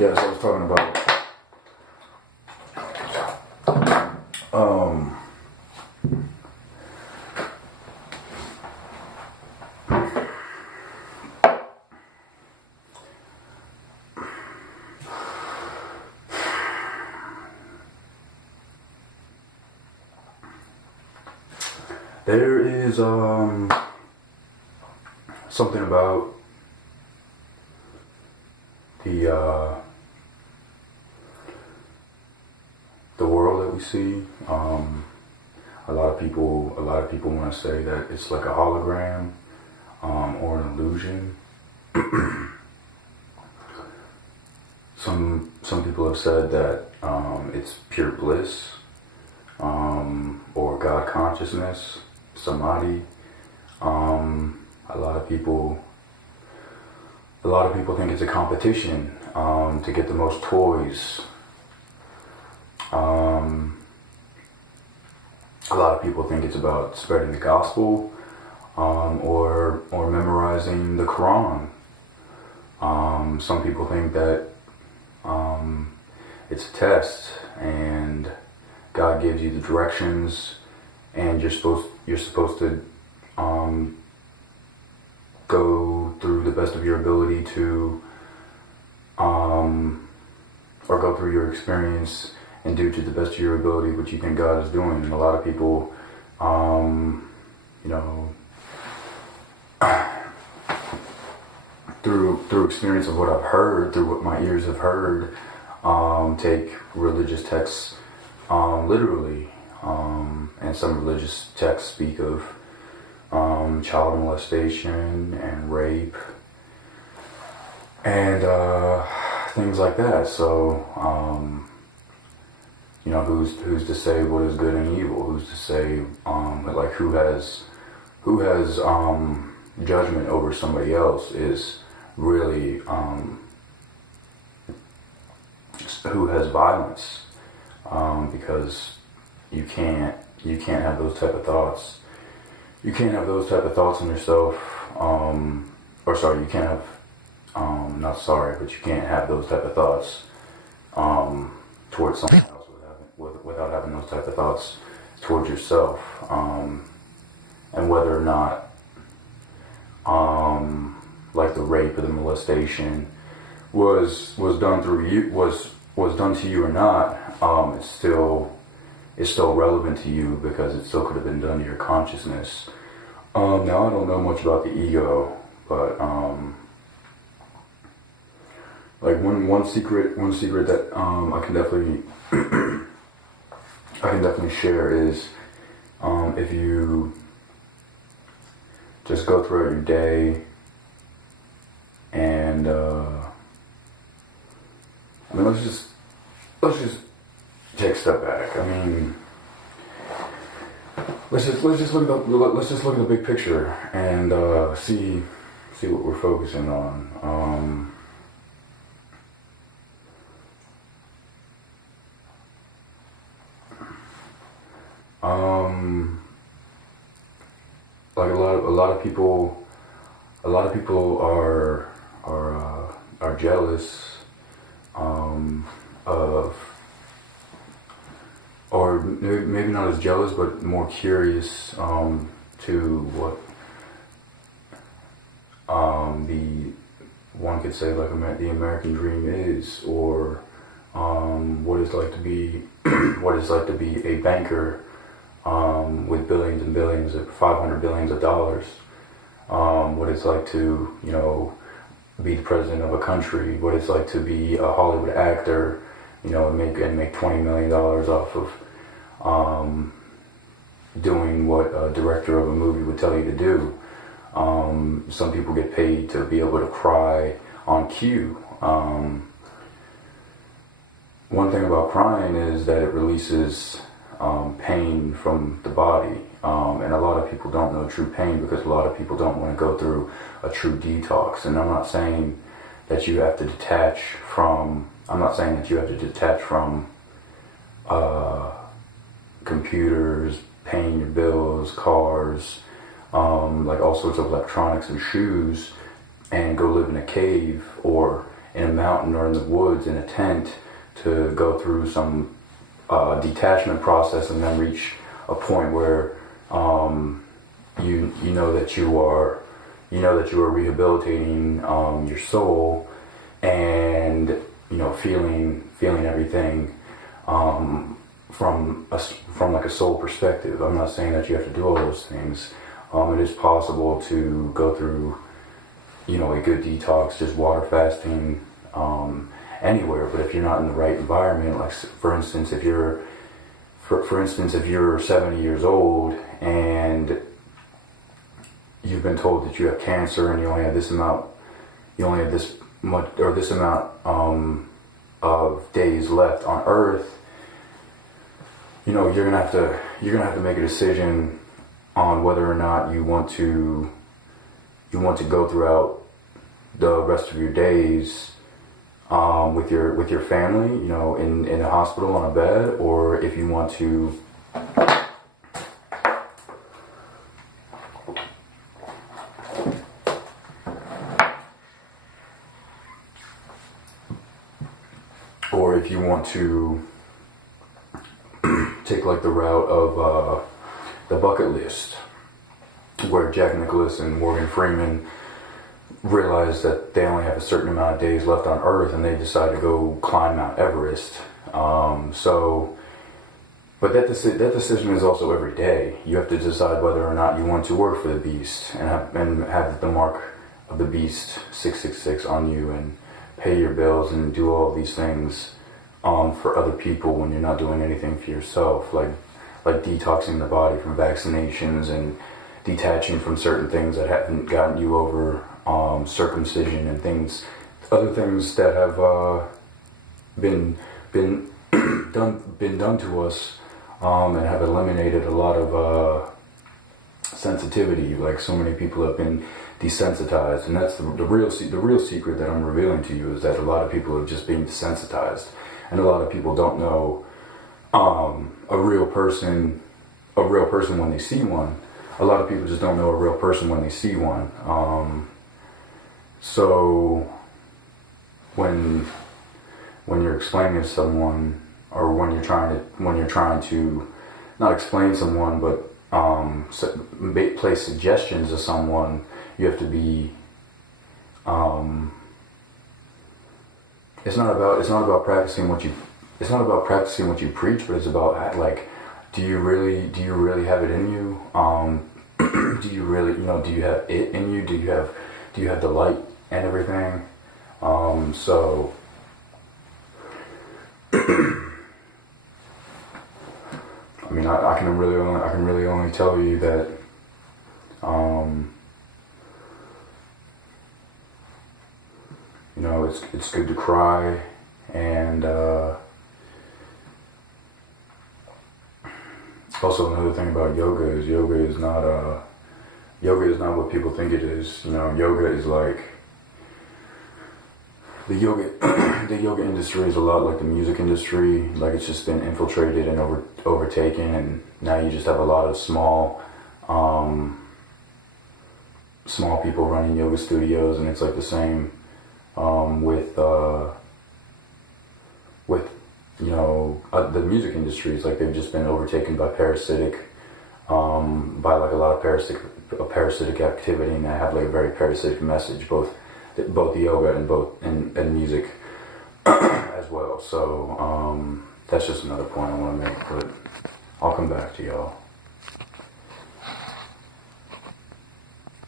Yeah, so I was talking about um there is something about the world that we see. A lot of people want to say that it's like a hologram or an illusion. Some people have said that it's pure bliss or God consciousness, samadhi. A lot of people think it's a competition to get the most toys. A lot of people think it's about spreading the gospel or memorizing the Quran. Some people think that it's a test and God gives you the directions and you're supposed to go through the best of your ability to or go through your experience and do to the best of your ability what you think God is doing. And a lot of people, through experience of what I've heard, through what my ears have heard, take religious texts literally. And some religious texts speak of child molestation and rape and things like that. So, who's to say what is good and evil? Who's to say, who has judgment over somebody else is really, who has violence, because you can't have those type of thoughts. You can't have those type of thoughts in yourself, you can't have, but you can't have those type of thoughts towards someone else without having those type of thoughts towards yourself. And whether or not, like the rape or the molestation was done through you, was done to you or not, it's still relevant to you because it still could have been done to your consciousness. Now I don't know much about the ego, but like one secret that I can definitely share is if you just go throughout your day and let's just take a step back. Let's just look at the big picture and see what we're focusing on. Like a lot of people are jealous of, or maybe not as jealous, but more curious to what one could say like the American dream is, or what it's like to be a banker with billions and billions of $500 billion of dollars. What it's like to be the president of a country. What it's like to be a Hollywood actor, and make $20 million off of doing what a director of a movie would tell you to do. Some people get paid to be able to cry on cue. One thing about crying is that it releases pain from the body, and a lot of people don't know true pain because a lot of people don't want to go through a true detox. And I'm not saying that you have to detach from computers, paying your bills, cars, like all sorts of electronics and shoes, and go live in a cave or in a mountain or in the woods in a tent to go through some detachment process and then reach a point where you know that you are rehabilitating your soul, and feeling everything from like a soul perspective. I'm not saying that you have to do all those things. It is possible to go through a good detox, just water fasting, anywhere. But if you're not in the right environment, like for instance, if you're 70 years old and you've been told that you have cancer and you only have this amount of days left on Earth, you're gonna have to make a decision on whether or not you want to go throughout the rest of your days with your family, in a hospital on a bed, or if you want to take like the route of the bucket list, where Jack Nicklaus and Morgan Freeman realize that they only have a certain amount of days left on Earth, and they decide to go climb Mount Everest. But that decision is also every day. You have to decide whether or not you want to work for the beast and have the mark of the beast 666 on you, and pay your bills and do all these things for other people when you're not doing anything for yourself, like detoxing the body from vaccinations and detaching from certain things that haven't gotten you over circumcision and other things that have been done to us, and have eliminated a lot of sensitivity. Like, so many people have been desensitized, and that's the real secret that I'm revealing to you, is that a lot of people are just being desensitized, and a lot of people don't know a real person when they see one. A lot of people just don't know a real person when they see one. So when you're explaining to someone, or when you're trying to not explain someone, but place suggestions to someone, you have to be. It's not about practicing what you preach, but it's about, like, do you really have it in you? Do you really, do you have it in you? Do you have the light and everything? So I mean, I can really only tell you that it's good to cry, and also another thing about yoga is not what people think it is. Yoga is like the yoga industry is a lot like the music industry. Like, it's just been infiltrated and overtaken, and now you just have a lot of small people running yoga studios, and it's like the same with the music industry. It's like they've just been overtaken by parasitic, by like a lot of parasitic activity, and they have like a very parasitic message, both yoga and music as well. So that's just another point I want to make, but I'll come back to y'all.